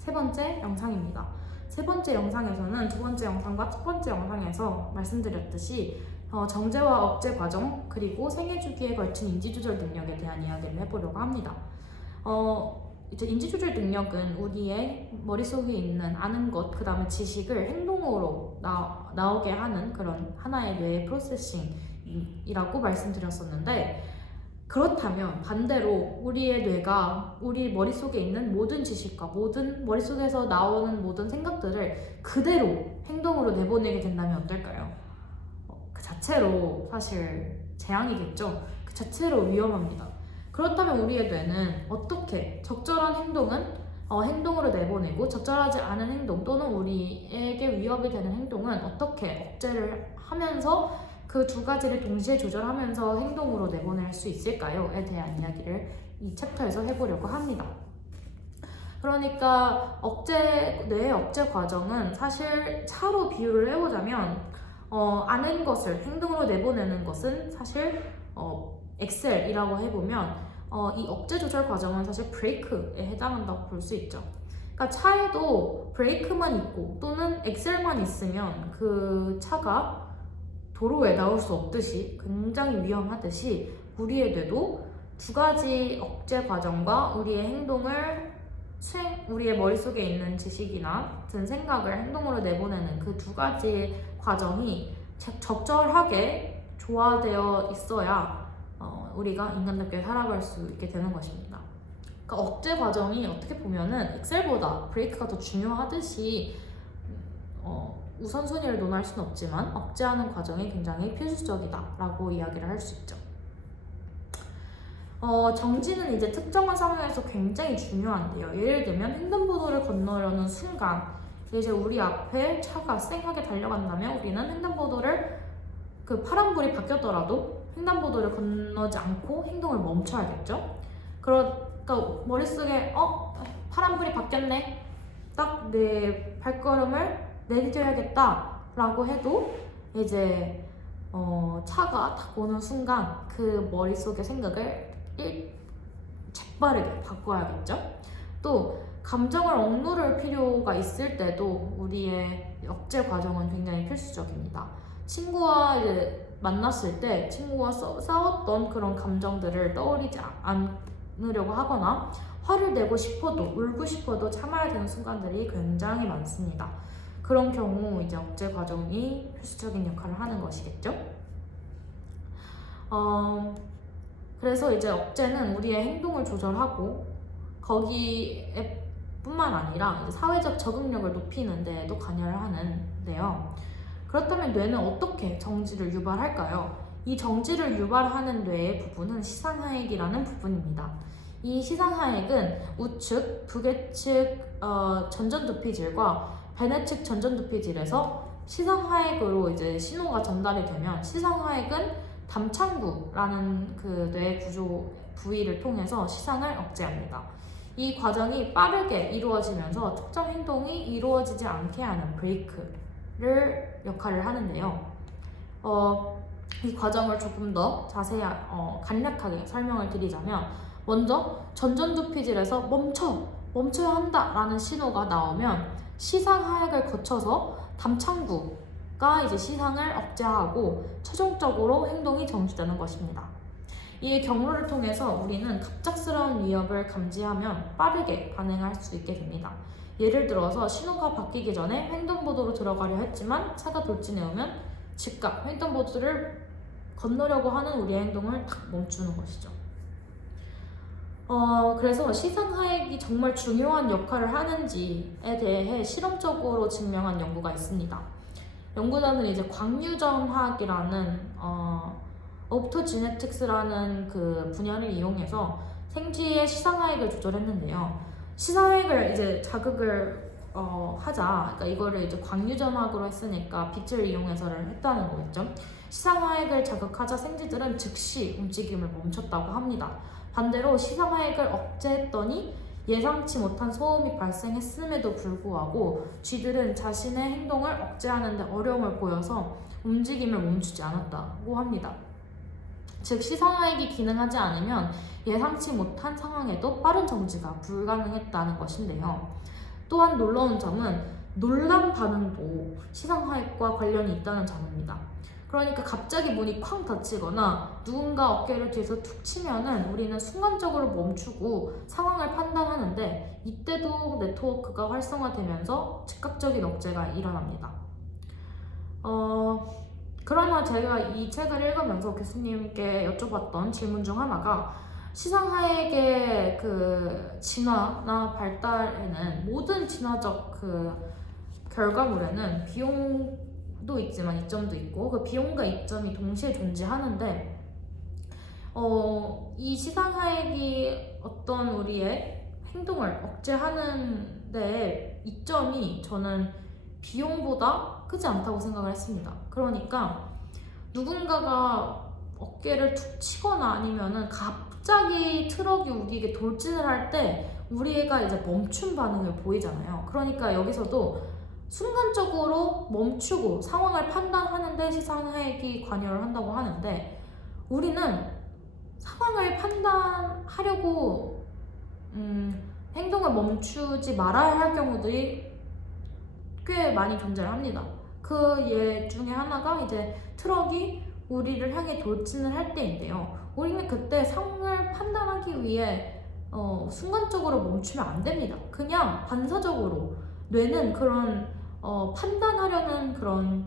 세 번째 영상입니다. 세 번째 영상에서는 두 번째 영상과 첫 번째 영상에서 말씀드렸듯이 정제와 억제 과정 그리고 생애 주기에 걸친 인지조절 능력에 대한 이야기를 해보려고 합니다. 이제 인지조절 능력은 우리의 머릿속에 있는 아는 것, 그 다음에 지식을 행동으로 나오게 하는 그런 하나의 뇌의 프로세싱이라고 말씀드렸었는데, 그렇다면 반대로 우리의 뇌가 우리 머릿속에 있는 모든 지식과 모든 머릿속에서 나오는 모든 생각들을 그대로 행동으로 내보내게 된다면 어떨까요? 그 자체로 사실 재앙이겠죠. 그 자체로 위험합니다. 그렇다면 우리의 뇌는 어떻게 적절한 행동은 행동으로 내보내고 적절하지 않은 행동 또는 우리에게 위협이 되는 행동은 어떻게 억제를 하면서 그 두 가지를 동시에 조절하면서 행동으로 내보낼 수 있을까요?에 대한 이야기를 이 챕터에서 해보려고 합니다. 그러니까 뇌의 억제 과정은 사실 차로 비유를 해보자면 아는 것을 행동으로 내보내는 것은 사실 엑셀이라고 해보면 이 억제 조절 과정은 사실 브레이크에 해당한다고 볼 수 있죠. 그러니까 차에도 브레이크만 있고 또는 엑셀만 있으면 그 차가 도로에 나올 수 없듯이 굉장히 위험하듯이 우리의 뇌도 두 가지 억제 과정과 우리의 행동을 우리의 머릿속에 있는 지식이나 같은 생각을 행동으로 내보내는 그 두 가지 과정이 적절하게 조화되어 있어야 우리가 인간답게 살아갈 수 있게 되는 것입니다. 그러니까 억제 과정이 어떻게 보면은 엑셀보다 브레이크가 더 중요하듯이 우선순위를 논할 수는 없지만 억제하는 과정이 굉장히 필수적이다라고 이야기를 할 수 있죠. 정지는 이제 특정한 상황에서 굉장히 중요한데요. 예를 들면 횡단보도를 건너려는 순간 이제 우리 앞에 차가 쌩하게 달려간다면 우리는 횡단보도를 그 파란불이 바뀌었더라도 횡단보도를 건너지 않고 행동을 멈춰야겠죠. 그러니까 머릿속에 파란불이 바뀌었네, 딱 내 발걸음을 내디뎌야겠다 라고 해도 이제 차가 딱 오는 순간 그 머릿속의 생각을 재빠르게 바꿔야겠죠. 또 감정을 억누를 필요가 있을 때도 우리의 억제 과정은 굉장히 필수적입니다. 친구와 이제 만났을 때 친구와 싸웠던 그런 감정들을 떠올리지 않으려고 하거나 화를 내고 싶어도 울고 싶어도 참아야 되는 순간들이 굉장히 많습니다. 그런 경우 이제 억제 과정이 필수적인 역할을 하는 것이겠죠. 그래서 이제 억제는 우리의 행동을 조절하고 거기에 뿐만 아니라 이제 사회적 적응력을 높이는 데에도 관여를 하는데요. 그렇다면 뇌는 어떻게 정지를 유발할까요? 이 정지를 유발하는 뇌의 부분은 시상하액이라는 부분입니다. 이 시상하액은 우측, 부계측 전전두피질과 배내측 전전두피질에서 시상하액으로 이제 신호가 전달이 되면 시상하액은 담창구라는 그 뇌 구조 부위를 통해서 시상을 억제합니다. 이 과정이 빠르게 이루어지면서 특정 행동이 이루어지지 않게 하는 브레이크를 역할을 하는데요. 이 과정을 조금 더 자세히 간략하게 설명을 드리자면 먼저 전전두피질에서 멈춰야 한다라는 신호가 나오면 시상하액을 거쳐서 담창구가 이제 시상을 억제하고 최종적으로 행동이 정지되는 것입니다. 이 경로를 통해서 우리는 갑작스러운 위협을 감지하면 빠르게 반응할 수 있게 됩니다. 예를 들어서 신호가 바뀌기 전에 횡단보도로 들어가려 했지만 차가 돌진해 오면 즉각 횡단보도를 건너려고 하는 우리의 행동을 딱 멈추는 것이죠. 그래서 시상하액이 정말 중요한 역할을 하는지에 대해 실험적으로 증명한 연구가 있습니다. 연구자는 이제 광유전학이라는 옵토지네틱스라는 그 분야를 이용해서 생쥐의 시상하액을 조절했는데요. 시상하액을 이제 자극을 하자, 그러니까 이거를 이제 광유전학으로 했으니까 빛을 이용해서를 했다는 거겠죠. 시상하액을 자극하자 생쥐들은 즉시 움직임을 멈췄다고 합니다. 반대로 시상하액을 억제했더니 예상치 못한 소음이 발생했음에도 불구하고 쥐들은 자신의 행동을 억제하는 데 어려움을 보여서 움직임을 멈추지 않았다고 합니다. 즉 시상하액이 기능하지 않으면 예상치 못한 상황에도 빠른 정지가 불가능했다는 것인데요. 또한 놀라운 점은 놀란 반응도 시상하액과 관련이 있다는 점입니다. 그러니까 갑자기 문이 쾅 닫히거나 누군가 어깨를 뒤에서 툭 치면은 우리는 순간적으로 멈추고 상황을 판단하는데, 이때도 네트워크가 활성화되면서 즉각적인 억제가 일어납니다. 그러나 제가 이 책을 읽으면서 교수님께 여쭤봤던 질문 중 하나가, 시상하액의 그 진화나 발달에는, 모든 진화적 그 결과물에는 비용도 있지만 이점도 있고, 그 비용과 이점이 동시에 존재하는데, 이 시상하액이 어떤 우리의 행동을 억제하는 데 이점이 저는 비용보다 크지 않다고 생각을 했습니다. 그러니까 누군가가 어깨를 툭 치거나 아니면은 갑자기 트럭이 우리에게 돌진을 할 때 우리가 이제 멈춘 반응을 보이잖아요. 그러니까 여기서도 순간적으로 멈추고 상황을 판단하는데 시상하액이 관여를 한다고 하는데, 우리는 상황을 판단하려고 행동을 멈추지 말아야 할 경우들이 꽤 많이 존재합니다. 그 예 중에 하나가 이제 트럭이 우리를 향해 돌진을 할 때인데요. 우리는 그때 상황을 판단하기 위해 순간적으로 멈추면 안 됩니다. 그냥 반사적으로 뇌는 그런 판단하려는 그런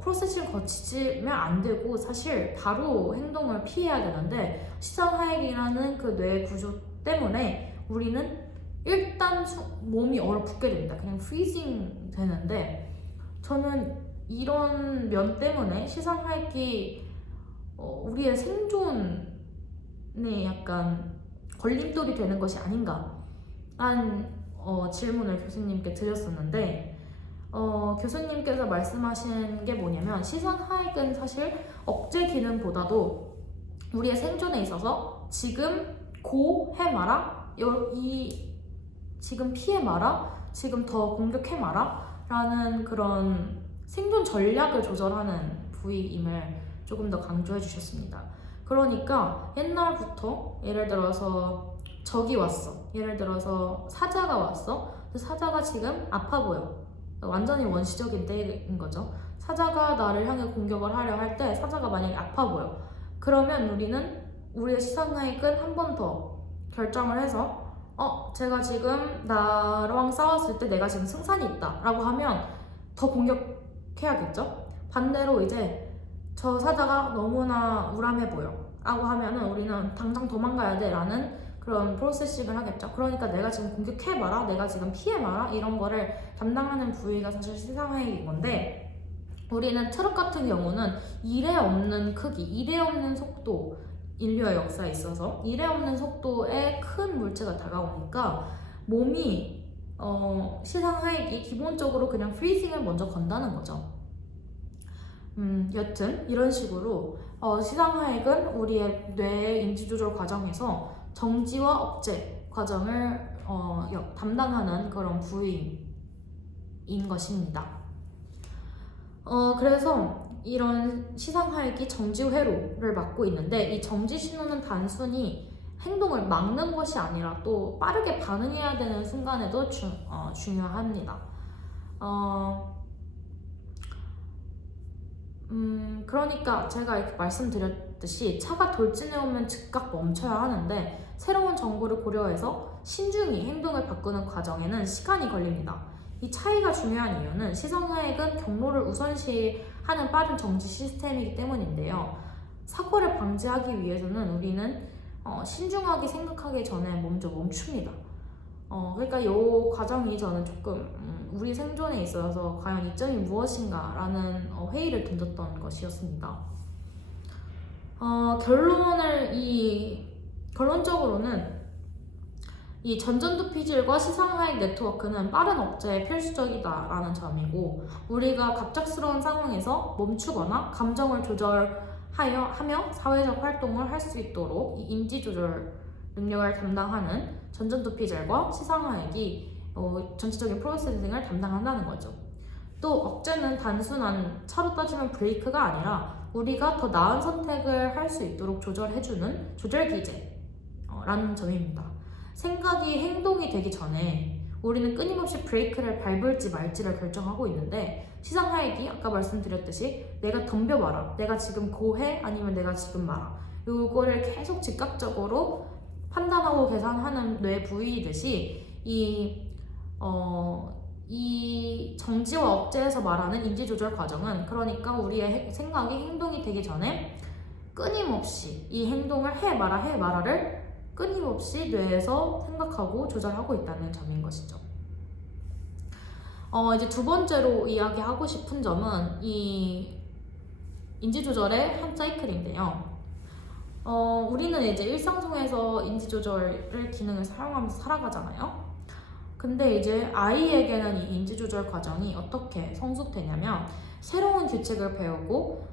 프로세싱을 거치면 안 되고, 사실 바로 행동을 피해야 되는데, 시상하액이라는 그 뇌 구조 때문에 우리는 일단 몸이 얼어붙게 됩니다. 그냥 프리징 되는데, 저는 이런 면 때문에 시상하액이 우리의 생존에 약간 걸림돌이 되는 것이 아닌가 라는 질문을 교수님께 드렸었는데, 교수님께서 말씀하신 게 뭐냐면, 시상하액은 사실 억제 기능보다도 우리의 생존에 있어서 지금 고 해마라, 지금 피해마라, 지금 더 공격해마라 라는 그런 생존 전략을 조절하는 부위임을 조금 더 강조해 주셨습니다. 그러니까 옛날부터 예를 들어서 적이 왔어, 예를 들어서 사자가 왔어, 사자가 지금 아파 보여, 완전히 원시적인 때인 거죠. 사자가 나를 향해 공격을 하려 할 때 사자가 만약에 아파 보여, 그러면 우리는 우리의 시상하액은 한 번 더 결정을 해서 제가 지금 나랑 싸웠을 때 내가 지금 승산이 있다 라고 하면 더 공격해야겠죠. 반대로 이제 저 사자가 너무나 우람해 보여 라고 하면은 우리는 당장 도망가야 돼 라는 그런 프로세싱을 하겠죠. 그러니까 내가 지금 공격해봐라, 내가 지금 피해봐라, 이런 거를 담당하는 부위가 사실 시상하액인 건데, 우리는 트럭 같은 경우는 이래 없는 크기, 이래 없는 속도, 인류의 역사에 있어서 이래 없는 속도에 큰 물체가 다가오니까 몸이 시상하액이 기본적으로 그냥 프리징을 먼저 건다는 거죠. 여튼 이런 식으로 시상하액은 우리의 뇌 인지조절 과정에서 정지와 억제 과정을 담당하는 그런 부위인 것입니다. 그래서 이런 시상하액이 정지 회로를 맡고 있는데, 이 정지 신호는 단순히 행동을 막는 것이 아니라 또 빠르게 반응해야 되는 순간에도 중요합니다. 그러니까 제가 이렇게 말씀드렸듯이 차가 돌진해 오면 즉각 멈춰야 하는데, 새로운 정보를 고려해서 신중히 행동을 바꾸는 과정에는 시간이 걸립니다. 이 차이가 중요한 이유는 시상하액은 경로를 우선시하는 빠른 정지 시스템이기 때문인데요. 사고를 방지하기 위해서는 우리는 신중하게 생각하기 전에 먼저 멈춥니다. 그러니까 이 과정이 저는 조금 우리 생존에 있어서 과연 이점이 무엇인가 라는 회의를 던졌던 것이었습니다. 결론적으로는 이 전전두피질과 시상하액 네트워크는 빠른 억제에 필수적이다라는 점이고, 우리가 갑작스러운 상황에서 멈추거나 감정을 조절하며 사회적 활동을 할 수 있도록 이 인지조절 능력을 담당하는 전전두피젤과 시상하액이 전체적인 프로세싱을 담당한다는 거죠. 또 억제는 단순한 차로 따지면 브레이크가 아니라 우리가 더 나은 선택을 할 수 있도록 조절해주는 조절기제라는 점입니다. 생각이 행동이 되기 전에 우리는 끊임없이 브레이크를 밟을지 말지를 결정하고 있는데 시상하액이 아까 말씀드렸듯이 내가 덤벼봐라, 내가 지금 고해 아니면 내가 지금 말아, 요거를 계속 즉각적으로 판단하고 계산하는 뇌 부위이듯이 이 정지와 억제에서 말하는 인지조절 과정은, 그러니까 우리의 생각이 행동이 되기 전에 끊임없이 이 행동을 해 마라를 끊임없이 뇌에서 생각하고 조절하고 있다는 점인 것이죠. 이제 두 번째로 이야기하고 싶은 점은 이 인지조절의 한 사이클인데요. 우리는 이제 일상 속에서 인지조절 기능을 사용하면서 살아가잖아요. 근데 이제 아이에게는 이 인지조절 과정이 어떻게 성숙되냐면 새로운 규칙을 배우고